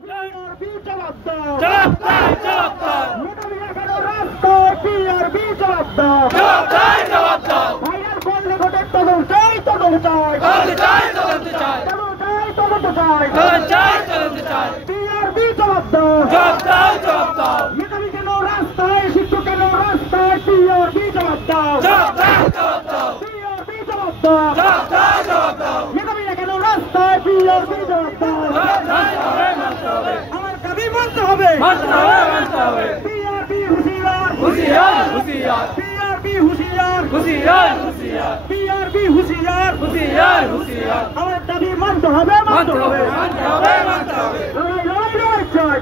জবাব দাও রাস্তায় টিআরবি জবাব দাও ভাইয়ের বললে ঘটে তদন্ত চাই টিআরবি জবাব দাও মেধাবী কেন রাস্তায় শিক্ষক কেন রাস্তায় টিআরবি জবাব দাও টিআরবি জবাব দাও মেধাবীরা কেন রাস্তায় টিআরবি জবাব দাও আমার দাবি মানতে হবে টিআরবি হুঁশিয়ার টিআরবি হুঁশিয়ার টিআরবি হুঁশিয়ার আমার দাবি মানতে হবে লড়াই চাই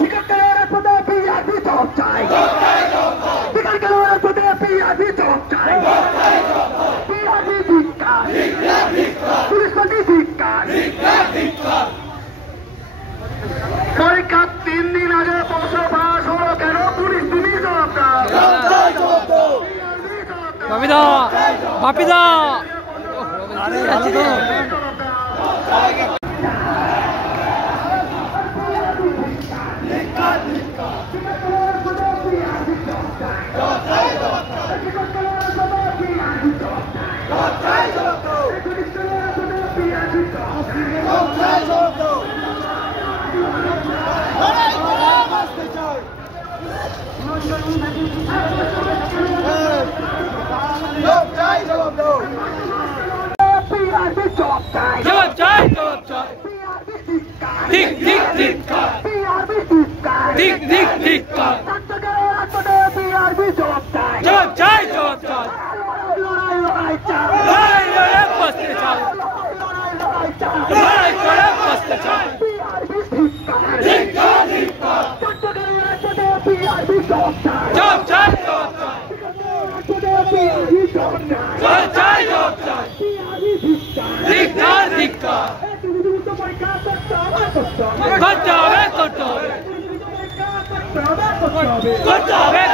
শিক্ষকের পদে টিআরবি জবাব চাই শিক্ষকের পদে টিআরবি জবাব চাই টিআরবি ধিক্কার পুলিশ পার্টি ধিক্কার পরীক্ষার 3 দিন আগে 500 পাস হলো কেন পুলিশ তুমি জবাব দাও বাপিদা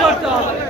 করতে হবে